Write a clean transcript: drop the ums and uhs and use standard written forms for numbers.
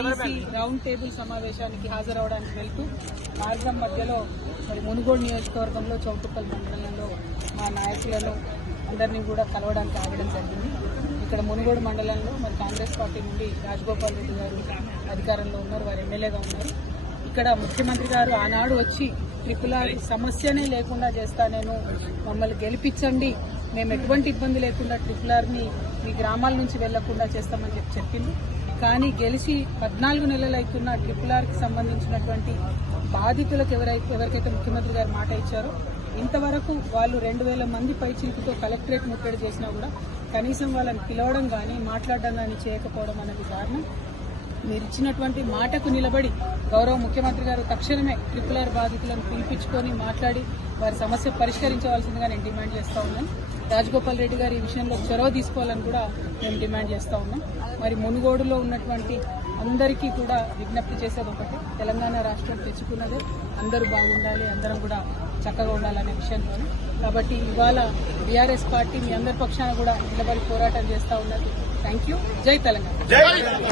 EC round table సమావేశానికి హాజరవడానికి వెళ్తూ మార్గం మధ్యలో మరి మునుగోడు నియోజకవర్గంలో చౌటుప్పల్ మండలంలో మా నాయకులను అందరినీ కూడా కలవడానికి ఆగడం జరిగింది. ఇక్కడ మునుగోడు మండలంలో మరి కాంగ్రెస్ పార్టీ నుండి రాజగోపాల్ రెడ్డి గారు అధికారంలో ఉన్నారు, వారు ఎమ్మెల్యేగా ఉన్నారు. ఇక్కడ ముఖ్యమంత్రి గారు ఆనాడు వచ్చి ట్రిపుల్ సమస్యనే లేకుండా చేస్తా, నేను మమ్మల్ని గెలిపించండి, మేము ఎటువంటి ఇబ్బంది లేకుండా ట్రిపుల్ మీ గ్రామాల నుంచి వెళ్లకుండా చేస్తామని చెప్పింది. కానీ గెలిచి 14 నెలలు అవుతున్న ట్రిపుల్ సంబంధించినటువంటి బాధితులకు ఎవరికైతే ముఖ్యమంత్రి గారు మాట ఇచ్చారో ఇంతవరకు వాళ్ళు 2000 మంది పైచిలుకుతో కలెక్టరేట్ ముట్టడి చేసినా కూడా కనీసం వాళ్ళని పిలవడం కానీ మాట్లాడడం కానీ చేయకపోవడం అనేది కారణం. మీరు ఇచ్చినటువంటి మాటకు నిలబడి గౌరవ ముఖ్యమంత్రి గారు తక్షణమే ట్రిపుల్ బాధితులను పిలిపించుకొని మాట్లాడి వారి సమస్య పరిష్కరించవలసిందిగా నేను డిమాండ్ చేస్తా ఉన్నాను. రాజగోపాల్ రెడ్డి గారు ఈ విషయంలో చొరవ తీసుకోవాలని కూడా మేము డిమాండ్ చేస్తా ఉన్నాం. మరి మునుగోడులో ఉన్నటువంటి అందరికీ కూడా విజ్ఞప్తి చేసేది ఒకటి, తెలంగాణ రాష్ట్రం తెచ్చుకున్నదే అందరూ బాగుండాలి, అందరం కూడా చక్కగా ఉండాలనే విషయంలో. కాబట్టి ఇవాళ బీఆర్ఎస్ పార్టీ మీ అందరి పక్షాన కూడా నిలబడి పోరాటం చేస్తా ఉన్నది. Thank you. జై తెలంగాణ.